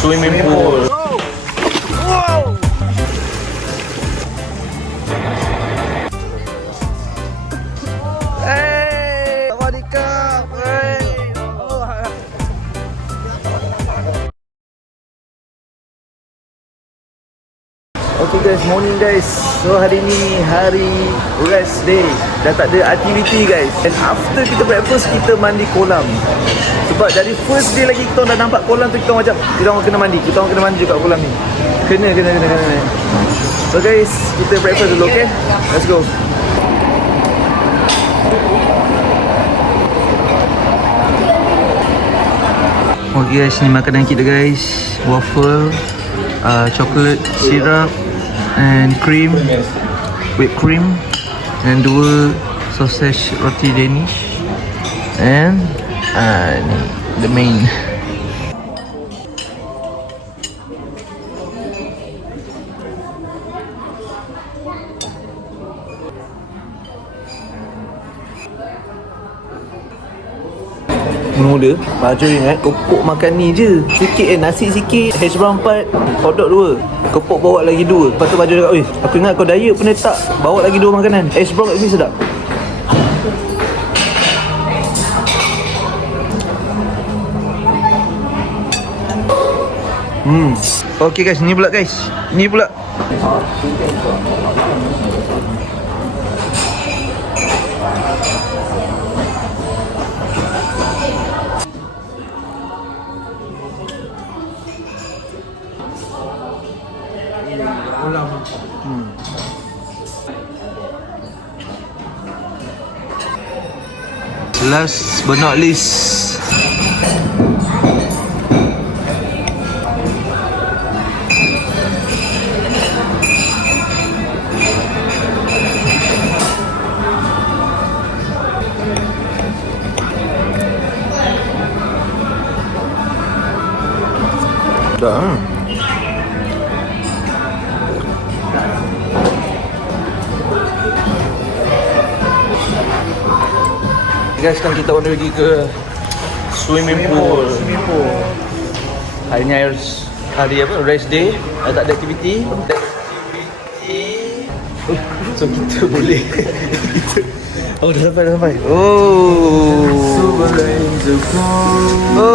swimming pool. Okay guys, morning guys. So hari ni hari rest day. Dah tak ada aktiviti guys. And after kita breakfast, kita mandi kolam. Sebab dari first day lagi kita dah nampak kolam tu, kita macam kita orang kena mandi. Kita orang kena mandi juga kolam ni. Kena. So guys, kita breakfast dulu, okay? Let's go. Okay guys, ni makanan kita guys. Waffle, chocolate syrup and cream, whipped cream, and 2 sausage roti Danish, and the main. Mula baju ingat kepuk makan ni je. Sikit nasi sikit, hash brown 4, hotdog 2. Kepuk bawa lagi 2. Lepas tu baju cakap, "Oi, aku ingat kau diet pun tak. Bawa lagi 2 makanan. Hash brown kat sini sedap." Okay guys, ni pula guys. Ni pula. Last but not least, dah. Guys, sekarang kita orang pergi ke swimming pool. Hari ni hari apa? Rest day. Tak ada aktiviti. So kita boleh Oh, dah sampai. Na.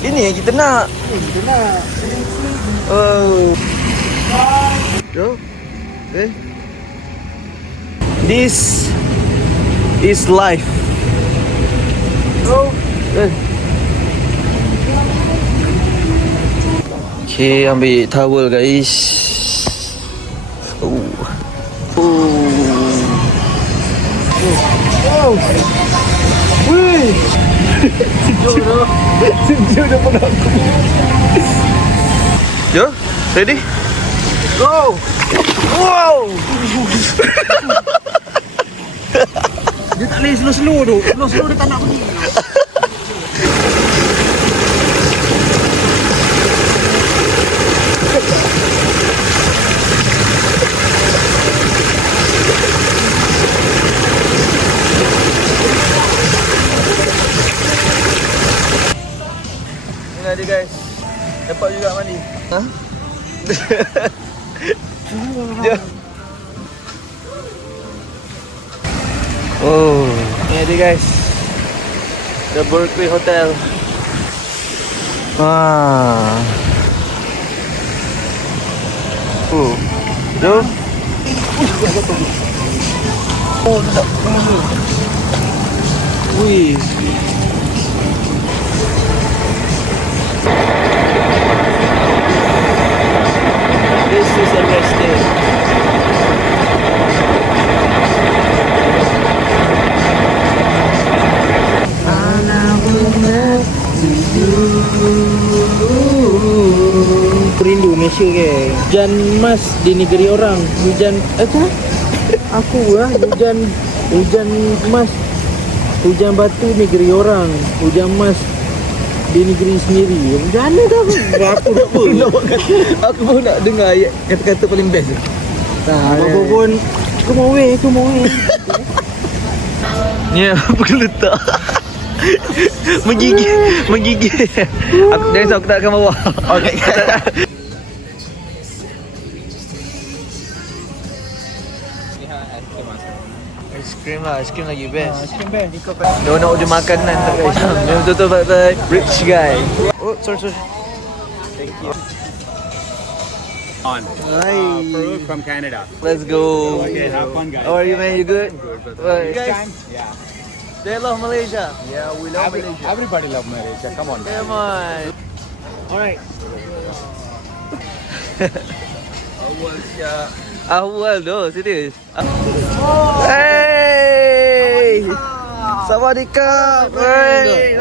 Ini yang kita nak. Oh. This is life. Okay, ambil towel guys. Wih. Sejuk dah pada aku. Yo, ready? Go. Wow. Dia tak boleh slow-slow tu. Slow-slow dia tak nak pergi. Ini dia guys. Dapat juga mandi. Ha? Dia. Oh, ini dia guys. The Berkeley Hotel. Jom. Oh, tak. Wih. This is a rest day. Rindu Malaysia ke? Hujan emas di negeri orang. Hujan apa? Aku hujan emas Hujan batu negeri orang, hujan emas di negeri sendiri. Macam mana dah? Aku Aku pun nak dengar kata-kata paling best. Aku pun aku mau weh. Ni apa letak? Menggigil. Aku jangan risau, aku tak akan bawa. Okey. Ice cream lagi best. Dia nak order makanan tak guys. Dia betul-betul vibe rich guy. Oh, sorry. Thank you. On. Hi. Farooq from Canada. Let's go. Okay, have fun, guys. How are you, man? You good? Good, Right. Guys, yeah. They love Malaysia. Yeah, we love Malaysia. Everybody love Malaysia. Come on. Come on. Alright. Awal tu, serius. Hey! Sawadika. Hey!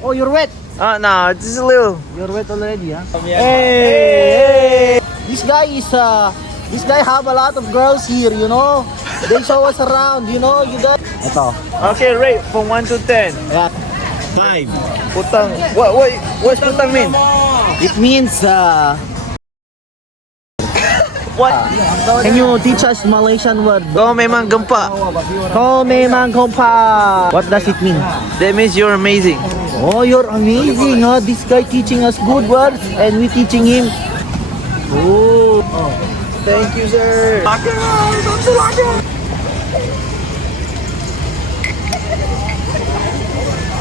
Oh, you're wet. Nah, just a little. You're wet already, huh? Hey! This guy have a lot of girls here, you know. They show us around, you know. You guys. Ito. Okay, rate from 1 to 10. Yeah. 5. Putang. What's putang mean? It means What? can you teach us Malaysian word? Kau memang gempak. Kau memang kompak. What does it mean? That means you're amazing. Oh, you're amazing, huh? This guy teaching us good words and we teaching him. Oh. Thank you, sir.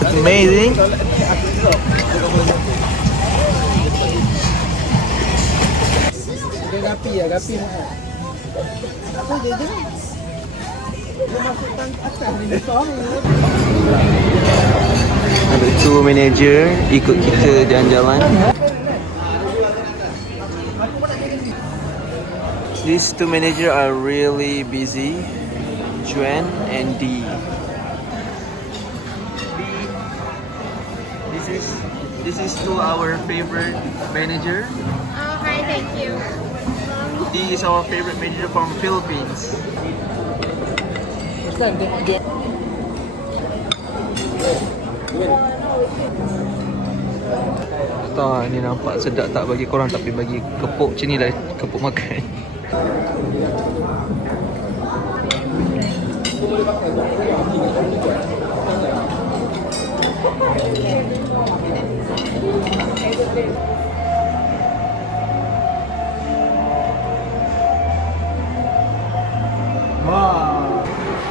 It's amazing. Ada tour manager ikut kita jalan-jalan. These two manager are really busy. Juan and D. This is two our favorite manager. Oh, hi, thank you. D is our favorite manager from Philippines. Tak, ni nampak sedap tak bagi korang, tapi bagi kepuk macam ni lah, kepuk makan.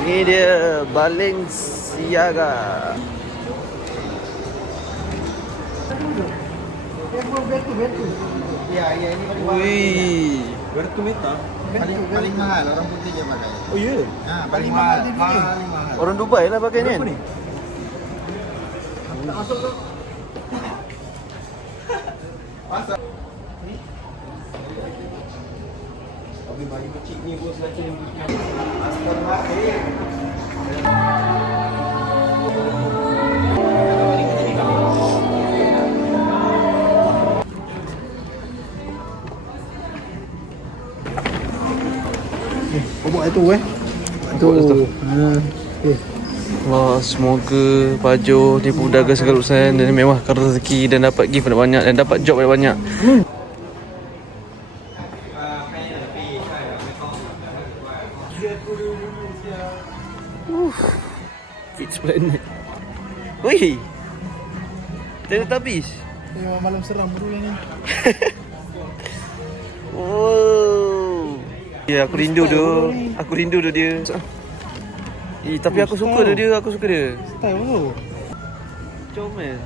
Ni dia Balenciaga. Wih. Paling mahal orang putih je pakai. Oh ya? Ha, paling mahal. Paling mahal. Orang Dubai lah pakai ni kan? Oh, buat itu Tu. Wah, semoga Pajo ni pedagang segala urusan dan mewahkan rezeki dan dapat gift banyak dan dapat job banyak. It's planet. Wih. Teletubbies. Memang malam seram dulu ni. Oh. Ya, aku rindu dia. Tapi aku suka dia, aku suka dia. Style tu. Comel.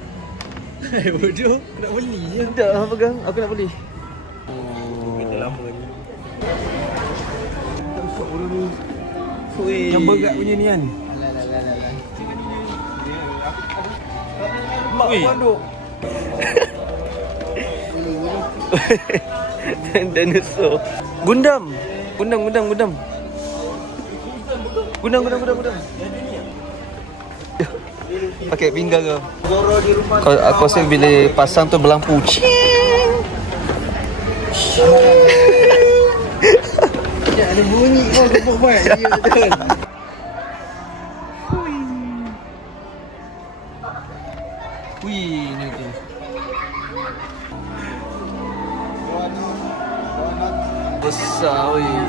Bodoh, nak beli je. Dah pegang, aku nak beli. Kita lama ni. Wih. Yang berat punya ni kan. Mak manduk. Dinosaur. Gundam. Pakai pinggang kau. Aku rasa bila pasang tu berlampu. Ada bunyi kau tepuk baik. Ya betul. Wih, ni tu. Besar weh.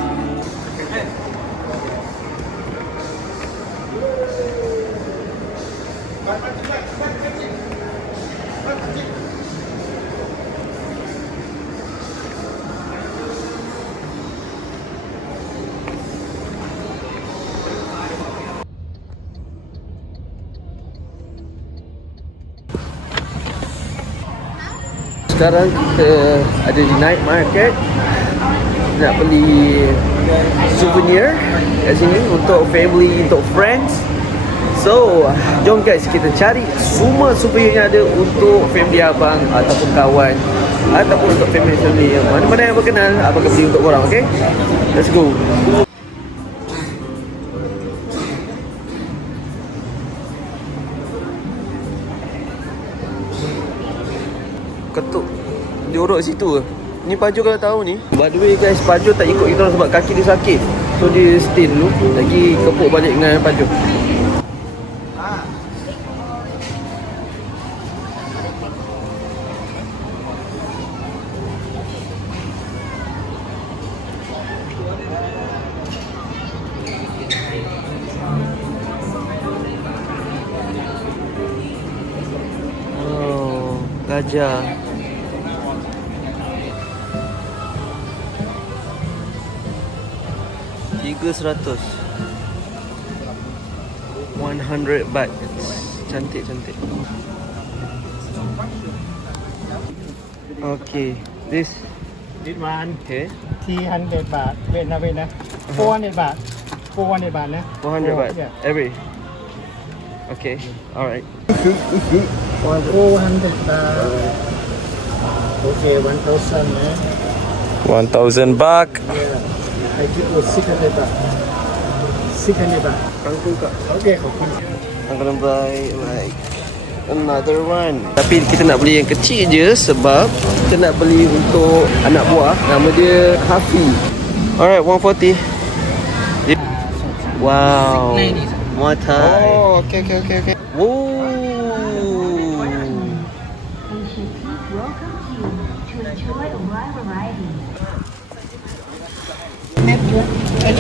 Sekarang kita ada di night market nak beli souvenir kat sini untuk family, untuk friends. So, jom guys kita cari semua souvenir yang ada untuk family abang ataupun kawan ataupun untuk family-family yang mana-mana yang berkenal, abang akan beli untuk korang, okay? Let's go. Ketuk diorok situ ke? Ni Paju kalau tahu ni. By the way guys, Paju tak ikut kita orang sebab kaki dia sakit. So dia stay dulu. Lagi kepuk balik dengan Paju. Oh, gajah. $300 100 baht. Cantik. Okay, this one okay, 300 baht. Wait na. 400 baht. 400 baht na. 400 baht Yeah. every. Okay, alright. 400 baht. Okay, 1,000 na. 1,000 baht. Yeah. I give you 600 baht. 600 baht. Kangkung kak. Okay, okay. I'm gonna buy like another one. Tapi kita nak beli yang kecil je sebab kita nak beli untuk anak buah. Nama dia Hafi. Alright, 140. Wow. Muay Thai. Oh, okay. Woo.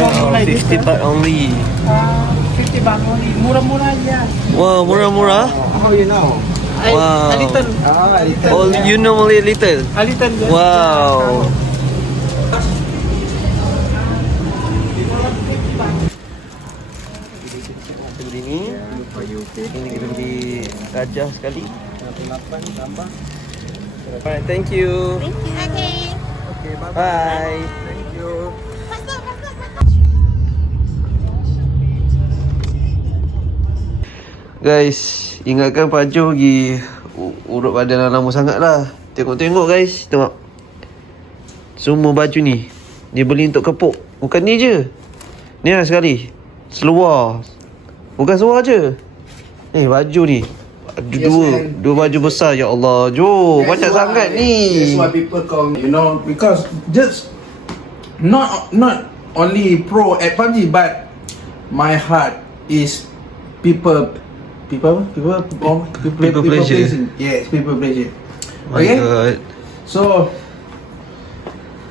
Oh, 50 baht only. 50 baht only. Murah-murah je. Wow, murah-murah. How you know? Wow. A little. Ah, little. Oh, you know only a little. A little. Yes. Wow. Kita beli ni. Ini kita beli gajah sekali. Alright, thank you. Okay. Okay, bye. Bye. Thank you. Guys, ingatkan Paju pergi urut badan lama sangat lah. Tengok guys, tengok. Semua baju ni dia beli untuk kepuk. Bukan ni je. Ni lah sekali. Seluar. Bukan seluar je. Ni baju ni. Dua baju besar. Ya Allah, Jo, banyak sangat ni. That's why people call, because just not only pro at PUBG, but my heart is people pleasure. pleasing. Yes, people pleasure. My Okay, God. so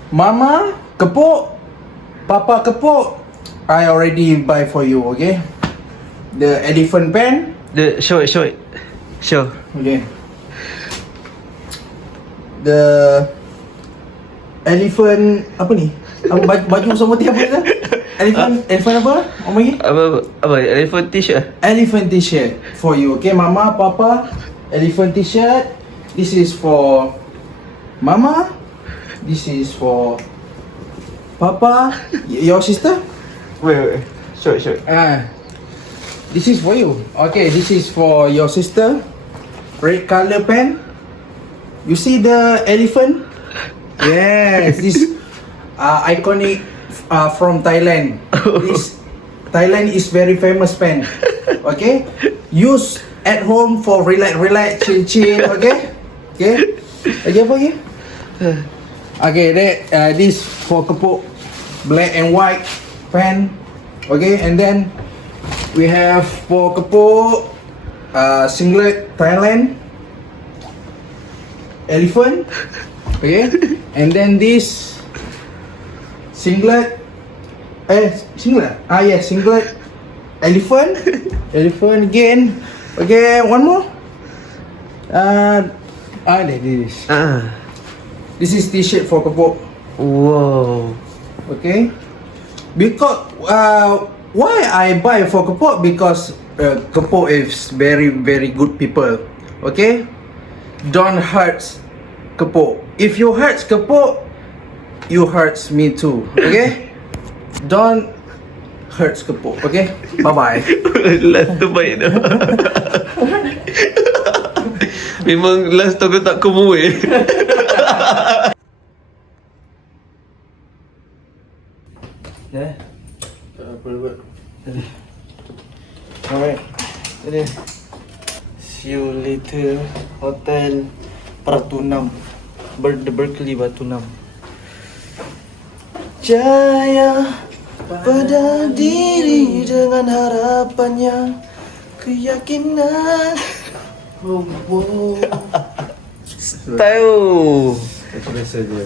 Mama kepuk, Papa kepuk, I already buy for you. Okay, the elephant pen. Show it. Show. Okay. The elephant apa ni? Apa baju sama tiap apa? Elephant apa? Apa lagi? Apa? Elephant t-shirt? Elephant t-shirt for you. Okay, Mama, Papa, elephant t-shirt. This is for Mama. This is for Papa. Your sister? Wait. Show it. This is for you. Okay, this is for your sister. Red color pen. You see the elephant? Yes, this iconic from Thailand. This Thailand is very famous pen. Okay, use at home for relax, chill. Okay. Lagi apa lagi? Okay, this for kepuk, black and white pen. Okay, and then we have for kepuk singlet Thailand. elephant. Okay, and then this singlet. Singlet. Yes, singlet. Elephant. Elephant again. Okay, one more. This. This is t-shirt for Kepok. Wow. Okay. Because why I buy for Kepok? Because Kepok is very good people. Okay. Don't hurt Kepok. If you hurt Kepok, you hurts me too. Okay. Don't hurt Kepok. Okay. Bye bye. Last tu baik dah. Memang last tu aku tak kemu Yeah. Alright. Jadi, see you later. Hotel Pratunam, Berkeley Batunam. Jaya pada diri dengan harapannya, keyakinan. Tahu. Biasa je.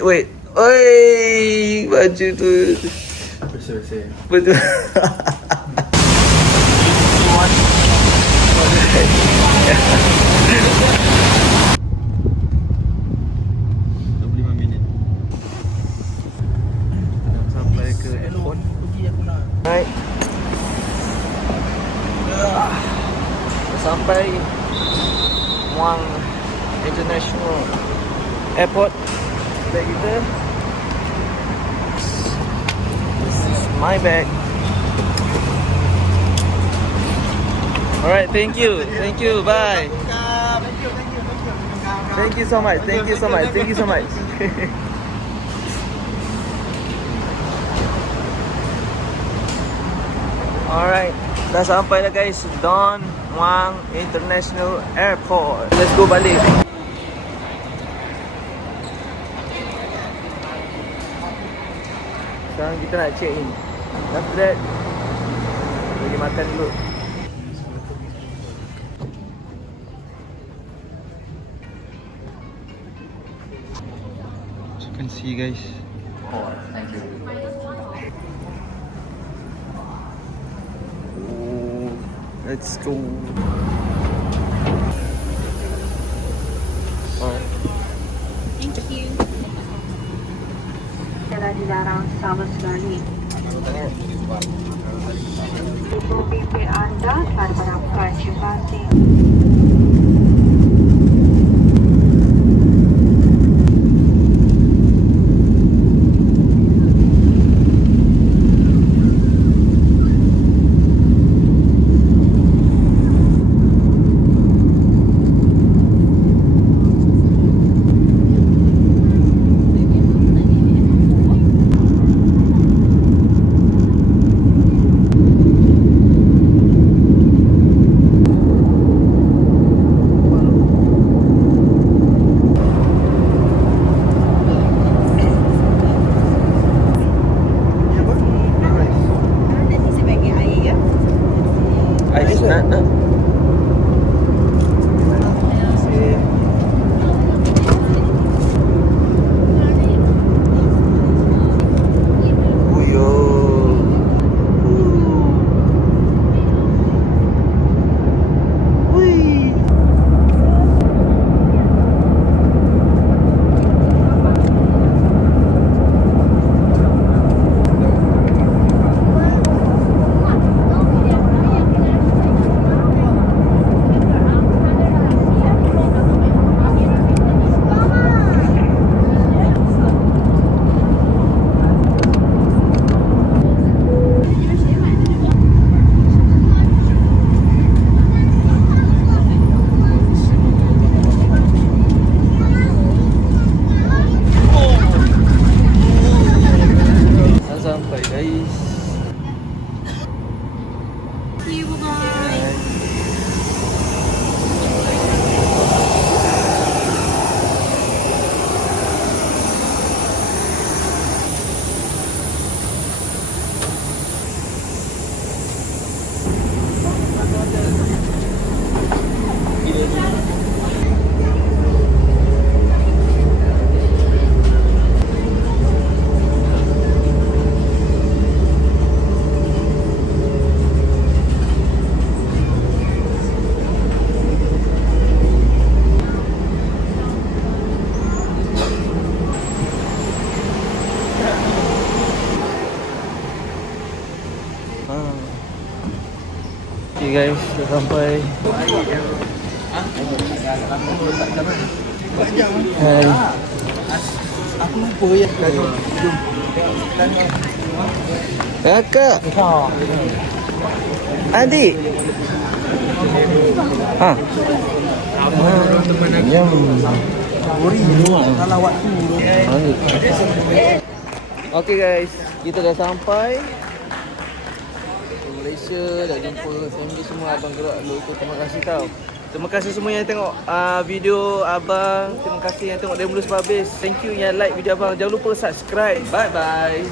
Wait. Oi, baju tu. Biasa. Betul. Sampai ke airport. Right. Sampai Muang International Airport. Bag kita. This is my bag. Alright, thank you. Bye. Thank you so much. Alright, dah sampai dah guys, Don Muang International Airport. Let's go balik. Sekarang kita nak check in. After that, pergi makan dulu. As you can see guys. Oh, let's go. Telah dilarang sama sekali. Ibu bimbing anda pada melakukan privasi. guys, dah sampai. Hai. Aku lupa ya. Kakak. Adik. Ha. Salah waktu. Okay guys, kita dah sampai Malaysia, dah jumpa family semua. Abang gerak dulu tu, terima kasih tau. Terima kasih semua yang tengok video abang. Terima kasih yang tengok dari mula sampai habis. Thank you yang like video abang. Jangan lupa subscribe. Bye bye.